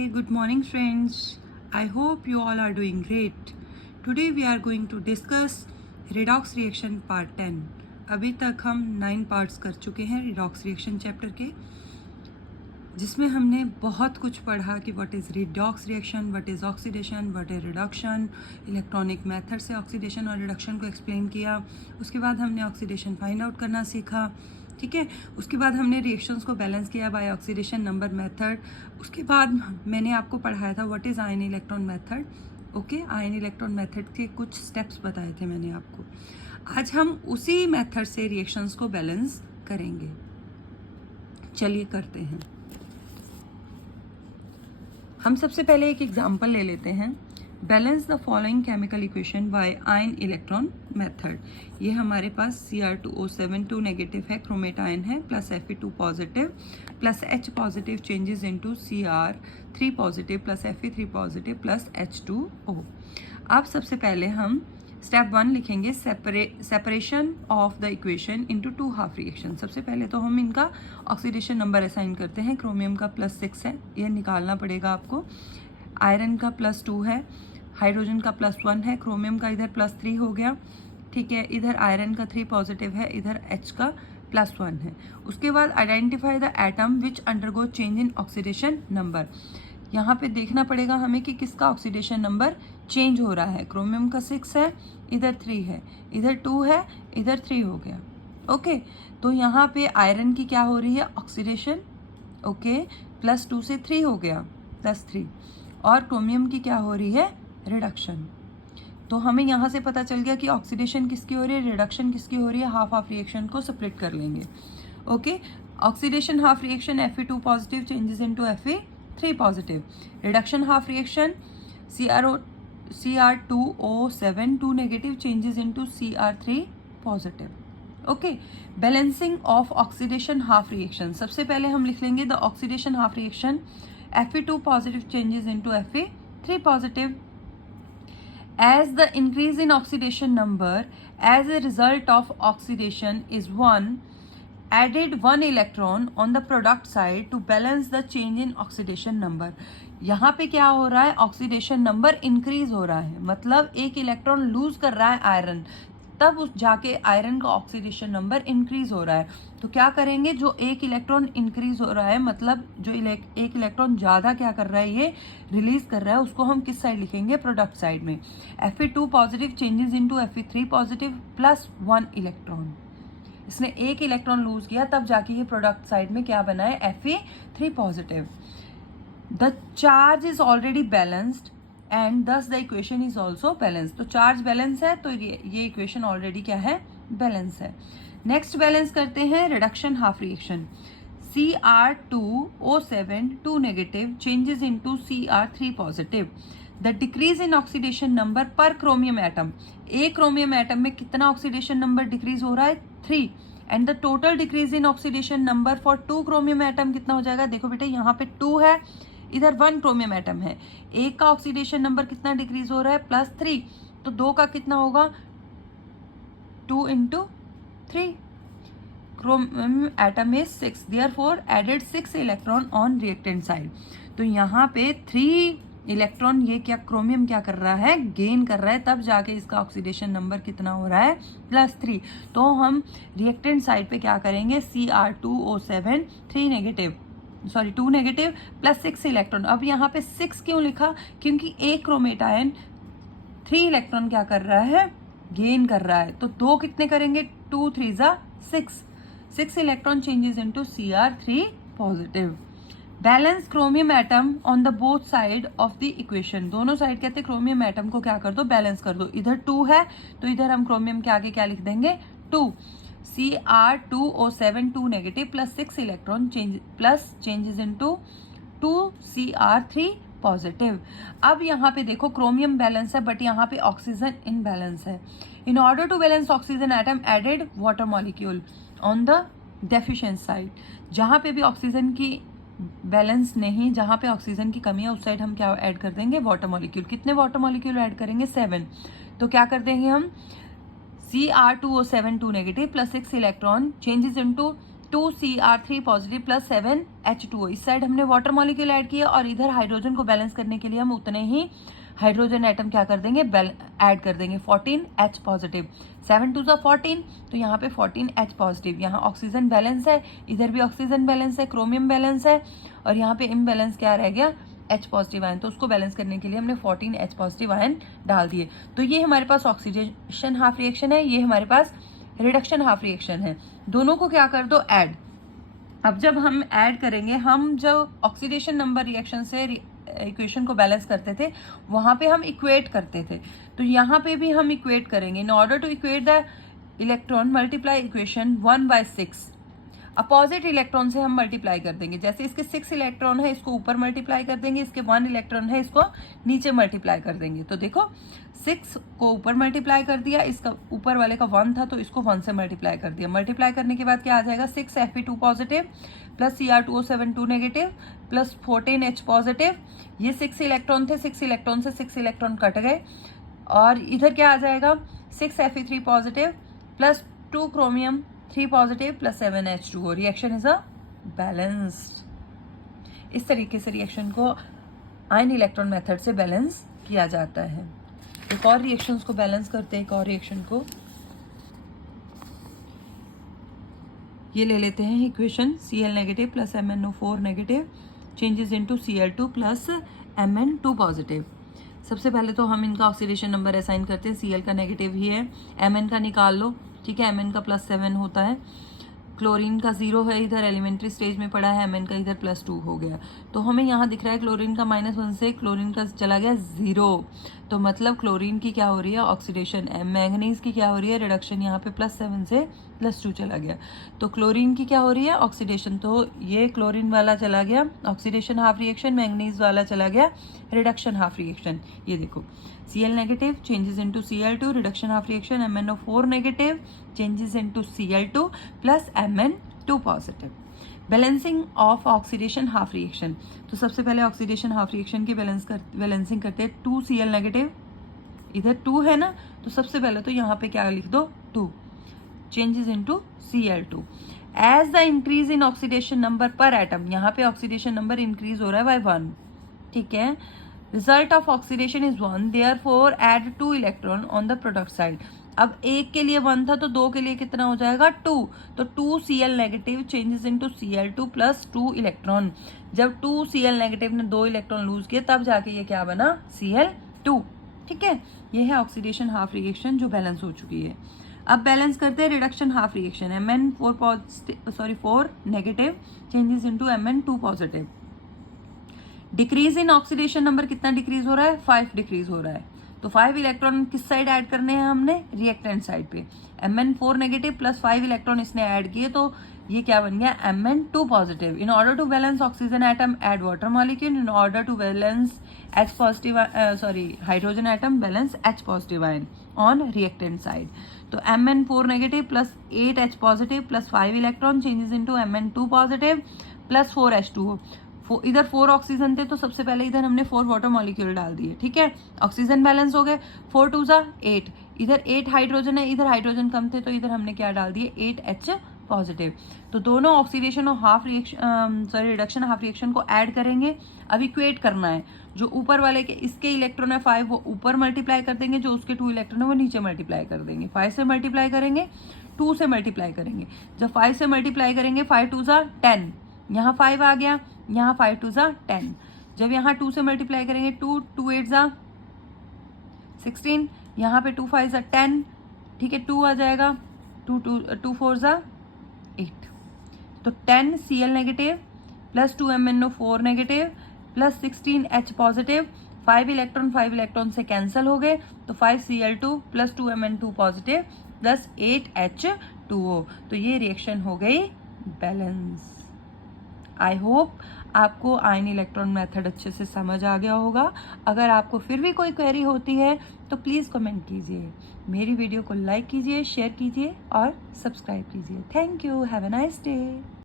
Hi, good morning friends. I hope you all are doing great. Today we are going to discuss redox reaction part 10. अभी तक हम 9 parts कर चुके हैं redox reaction chapter के, जिसमें हमने बहुत कुछ पढ़ा कि what is redox reaction, what is oxidation, what is reduction, electronic method से ऑक्सीडेशन और रिडक्शन को एक्सप्लेन किया. उसके बाद हमने ऑक्सीडेशन फाइंड आउट करना सीखा. ठीक है, उसके बाद हमने रिएक्शंस को बैलेंस किया बाय ऑक्सीडेशन नंबर मेथड. उसके बाद मैंने आपको पढ़ाया था what is ion electron method. Okay, ion electron method के कुछ स्टेप्स बताए थे मैंने आपको. आज हम उसी मेथड से रिएक्शंस को बैलेंस करेंगे. चलिए करते हैं. हम सबसे पहले एक एग्जाम्पल ले लेते हैं. Balance the following chemical equation by ion electron method. ये हमारे पास Cr2O7 2 नेगेटिव है, क्रोमेट आयन है, plus Fe2 positive plus H positive changes into Cr3 positive plus Fe3 positive plus H2O. अब सबसे पहले हम स्टेप 1 लिखेंगे separation of the equation into 2 half reaction. सबसे पहले तो हम इनका ऑक्सीडेशन नंबर असाइन करते हैं. क्रोमियम का +6 है, ये निकालना पड़ेगा आपको. आयरन का +2 है, हाइड्रोजन का +1 है, क्रोमियम का इधर +3 हो गया. ठीक है, इधर आयरन का 3 पॉजिटिव है, इधर H का +1 है. उसके बाद identify the atom which undergo change in oxidation number. यहाँ पे देखना पड़ेगा हमें कि किसका ऑक्सीडेशन नंबर चेंज हो रहा है. क्रोमियम का 6 है, इधर 3 है, इधर 2 है, इधर 3 हो गया. ओके, तो यहाँ पे आयरन की क्या हो रही है, ऑक्सीडेशन. ओके, +2 से 3 हो गया, +3. और क्रोमियम की क्या हो रही है, रिडक्शन. तो हमें यहाँ से पता चल गया कि ऑक्सीडेशन किसकी हो रही है, रिडक्शन किसकी हो रही है. हाफ हाफ रिएक्शन को स्प्लिट कर लेंगे. Okay, oxidation half reaction Fe2 positive changes into Fe3 positive. Reduction half reaction Cr2O7 2 negative changes into Cr3 positive. Okay, balancing of oxidation half reaction. सबसे पहले हम लिख लेंगे the oxidation half reaction Fe2 positive changes into Fe3 positive. As the increase in oxidation number as a result of oxidation is 1, added 1 electron on the product side to balance the change in oxidation number. यहाँ पे क्या हो रहा है, oxidation number increase हो रहा है, मतलब एक इलेक्ट्रॉन लूज कर रहा है आयरन, तब उस जाके आयरन का ऑक्सीडेशन नंबर इंक्रीज हो रहा है. तो क्या करेंगे, जो एक इलेक्ट्रॉन इंक्रीज हो रहा है, मतलब जो एक इलेक्ट्रॉन ज़्यादा क्या कर रहा है, ये रिलीज कर रहा है, उसको हम किस साइड लिखेंगे, प्रोडक्ट साइड में. Fe2 positive changes into Fe3 positive +1 electron. इसने एक इलेक्ट्रॉन लूज किया, तब जाके ये प्रोडक्ट साइड में क्या बना है, Fe3 positive. The charge is already balanced and thus the equation is also balance. तो चार्ज बैलेंस है, तो ये इक्वेशन ऑलरेडी क्या है, बैलेंस है. नेक्स्ट बैलेंस करते हैं reduction half reaction. Cr2O7 2 negative changes into Cr3 positive. The decrease in oxidation number पर क्रोमियम एटम. एक क्रोमियम एटम में कितना ऑक्सीडेशन नंबर डिक्रीज हो रहा है, 3. And the total decrease in oxidation number for 2 chromium atom कितना हो जाएगा. देखो बेटा, यहाँ पे 2 है, इधर 1 क्रोमियम एटम है. एक का ऑक्सीडेशन नंबर कितना डिक्रीज हो रहा है, +3. तो 2 का कितना होगा, 2 × 3. Chromium atom is 6, therefore added 6 electron on reactant side. तो यहाँ पे 3 इलेक्ट्रॉन ये क्या, क्रोमियम क्या कर रहा है, गेन कर रहा है, तब जाके इसका ऑक्सीडेशन नंबर कितना हो रहा है, +3. तो हम रिएक्टेंट साइड पे क्या करेंगे, Cr2O7 3 negative, sorry 2 negative +6 electron. अब यहाँ पे 6 क्यों लिखा, क्योंकि एक क्रोमेट आयन 3 इलेक्ट्रॉन क्या कर रहा है, गेन कर रहा है. तो 2 कितने करेंगे, 2 3 ज़ा 6 electron changes into Cr3 positive. Balance chromium atom on the both side of the equation. दोनों साइड कहते हैं क्रोमियम एटम को क्या कर दो, बैलेंस कर दो. इधर 2 है, तो इधर हम क्रोमियम के आगे क्या लिख देंगे, 2. Cr2O7 2 negative +6 electron changes into 2 Cr3 positive. अब यहाँ पे देखो क्रोमियम बैलेंस है, बट यहाँ पे ऑक्सीजन इनबैलेंस है. In order to balance oxygen atom added water molecule on the deficient side. जहाँ पे भी ऑक्सीजन की बैलेंस नहीं, जहाँ पे ऑक्सीजन की कमी है, उस साइड हम क्या ऐड कर देंगे, वाटर मॉलिक्यूल. कितने वाटर मॉलिक्यूल ऐड करेंगे, 7. तो क्या कर देंगे हम, Cr2O7 2 negative +6 electron changes into 2Cr3 positive plus 7H2O। इस साइड हमने वाटर मॉलिक्यूल ऐड किया और इधर हाइड्रोजन को बैलेंस करने के लिए हम उतने ही हाइड्रोजन एटम क्या कर देंगे, ऐड कर देंगे। 14H पॉजिटिव, 7 2 14, तो यहाँ पे 14H पॉजिटिव। यहाँ ऑक्सीजन बैलेंस है, इधर भी ऑक्सीजन बैलेंस है, क्रोमियम बैलेंस है, और यहाँ पे इम्बैलेंस क्या रह गया, H पॉजिटिव आयन। तो उसको बैलेंस करने के लिए हमने 14H पॉजिटिव आयन डाल दिए। तो ये हमारे पास ऑक्सीडेशन हाफ रिएक्शन है, ये हमारे पास रिडक्शन हाफ रिएक्शन है। दोनों को क्या कर दो, ऐड। अब जब हम ऐड करेंगे, हम जब ऑक्सीडेशन नंबर रिएक्शन से इक्वेशन को बैलेंस करते थे वहां पे हम इक्वेट करते थे, तो यहाँ पे भी हम इक्वेट करेंगे। In order to equate the electron multiply equation 1/6, opposite electron से हम मल्टीप्लाई कर देंगे। जैसे इसके 6 इलेक्ट्रॉन है, इसको ऊपर मल्टीप्लाई कर देंगे, इसके 1 इलेक्ट्रॉन है, इसको नीचे मल्टीप्लाई कर देंगे। तो देखो 6 को ऊपर मल्टीप्लाई कर दिया, इसका ऊपर वाले का 1 था तो इसको 1 से मल्टीप्लाई कर दिया। मल्टीप्लाई करने के बाद क्या आ जाएगा, 6Fe2 positive plus Cr2O7 2 negative plus 14H positive. ये 6 इलेक्ट्रॉन थे, 6 इलेक्ट्रॉन से 6 इलेक्ट्रॉन कट गए, और इधर क्या आ जाएगा, 6Fe3 positive plus 2 chromium 3 positive plus 7H2O। Reaction is a balanced. इस तरीके से रिएक्शन को आयन इलेक्ट्रॉन मेथड से बैलेंस किया जाता है। एक और रिएक्शंस को बैलेंस करते हैं, एक और रिएक्शन को ये ले लेते हैं equation, Cl negative plus MnO4 negative changes into Cl2 plus Mn2 positive. सबसे पहले तो हम इनका ऑक्सीडेशन नंबर असाइन करते हैं। Cl का नेगेटिव ही है, Mn का निकाल लो, ठीक है, Mn का +7 होता है, क्लोरीन का 0 है, इधर एलिमेंट्री स्टेज में पड़ा है, Mn का इधर +2 हो गया। तो हमें यहाँ दिख रहा है क्लोरीन का -1 से क्लोरीन का चला गया 0, तो मतलब क्लोरीन की क्या हो रही है, ऑक्सीडेशन। मैंगनीज की क्या हो रही है, रिडक्शन। यहाँ पे +7 से +2 चला गया, तो क्लोरीन की क्या हो रही है, ऑक्सीडेशन। तो ये क्लोरीन वाला चला गया ऑक्सीडेशन हाफ रिएक्शन, मैंगनीज वाला चला गया रिडक्शन हाफ रिएक्शन। ये देखो Cl negative changes into Cl2 reduction half reaction, MnO4 negative changes into Cl2 plus Mn2 positive. Balancing of oxidation half reaction. तो सबसे पहले ऑक्सीडेशन हाफ रिएक्शन की balancing करते हैं। 2Cl नेगेटिव, इधर 2 है ना, तो सबसे पहले तो यहाँ पे क्या लिख दो, 2 changes into Cl2। As the increase in oxidation number per atom, यहाँ पे ऑक्सीडेशन नंबर इंक्रीज हो रहा है बाय 1, ठीक है। Result of oxidation is 1, therefore add 2 electron on the product side. अब एक के लिए 1 था तो 2 के लिए कितना हो जाएगा, 2। तो 2Cl negative changes into Cl2 plus 2 electron. जब 2Cl नेगेटिव ने 2 इलेक्ट्रॉन लूज किए तब जाके ये क्या बना, Cl2, ठीक है। ये है ऑक्सीडेशन हाफ रिएक्शन जो बैलेंस हो चुकी है। अब बैलेंस करते हैं reduction half reaction. Mn4 negative changes into Mn2 positive. Decrease in oxidation number कितना डिक्रीज हो रहा है, 5 डिक्रीज हो रहा है। तो 5 इलेक्ट्रॉन किस साइड ऐड करने हैं हमने, रिएक्टेंट साइड पे। Mn4 नेगेटिव प्लस 5 इलेक्ट्रॉन इसने ऐड किए, तो ये क्या बन गया, Mn2 positive. In order to balance oxygen atom add water molecule, in order to balance H positive hydrogen atom balance H positive ion on reactant side. तो Mn4 negative plus 8H positive plus 5 electron changes into Mn2 positive plus 4H2O। इधर 4 oxygen थे तो सबसे पहले इधर हमने 4 water molecule डाल दिए, ठीक है। ऑक्सीजन बैलेंस हो गए, 4 2 8, इधर 8 हाइड्रोजन है, इधर हाइड्रोजन कम थे तो इधर हमने क्या डाल दिए, 8H पॉजिटिव। तो दोनों ऑक्सीडेशन और half reaction reduction half reaction को ऐड करेंगे। अब इक्वेट करना है, जो ऊपर वाले के इसके इलेक्ट्रॉन है 5 वो ऊपर मल्टीप्लाई कर देंगे, जो उसके 2 इलेक्ट्रॉन है वो नीचे मल्टीप्लाई कर देंगे। 5 से मल्टीप्लाई करेंगे, 2 से मल्टीप्लाई करेंगे। जब 5 से मल्टीप्लाई करेंगे 5 2 10, यहाँ 5 आ गया, यहाँ 5 2 10। जब यहाँ 2 से मल्टीप्लाई करेंगे 2 2 8 16, यहाँ पे 2 5 10, ठीक है, 2 आ जाएगा, 2 4 8। तो 10 Cl negative plus 2 MnO4 negative plus 16H positive. 5 electron से कैंसिल हो गए, तो 5 Cl2 plus 2 Mn2 positive plus 8H2O। तो ये रिएक्शन हो गई बैलेंस। आई होप आपको आयन इलेक्ट्रॉन मेथड अच्छे से समझ आ गया होगा। अगर आपको फिर भी कोई क्वेरी होती है तो प्लीज़ कमेंट कीजिए, मेरी वीडियो को लाइक कीजिए, शेयर कीजिए और सब्सक्राइब कीजिए। Thank you, have a nice day.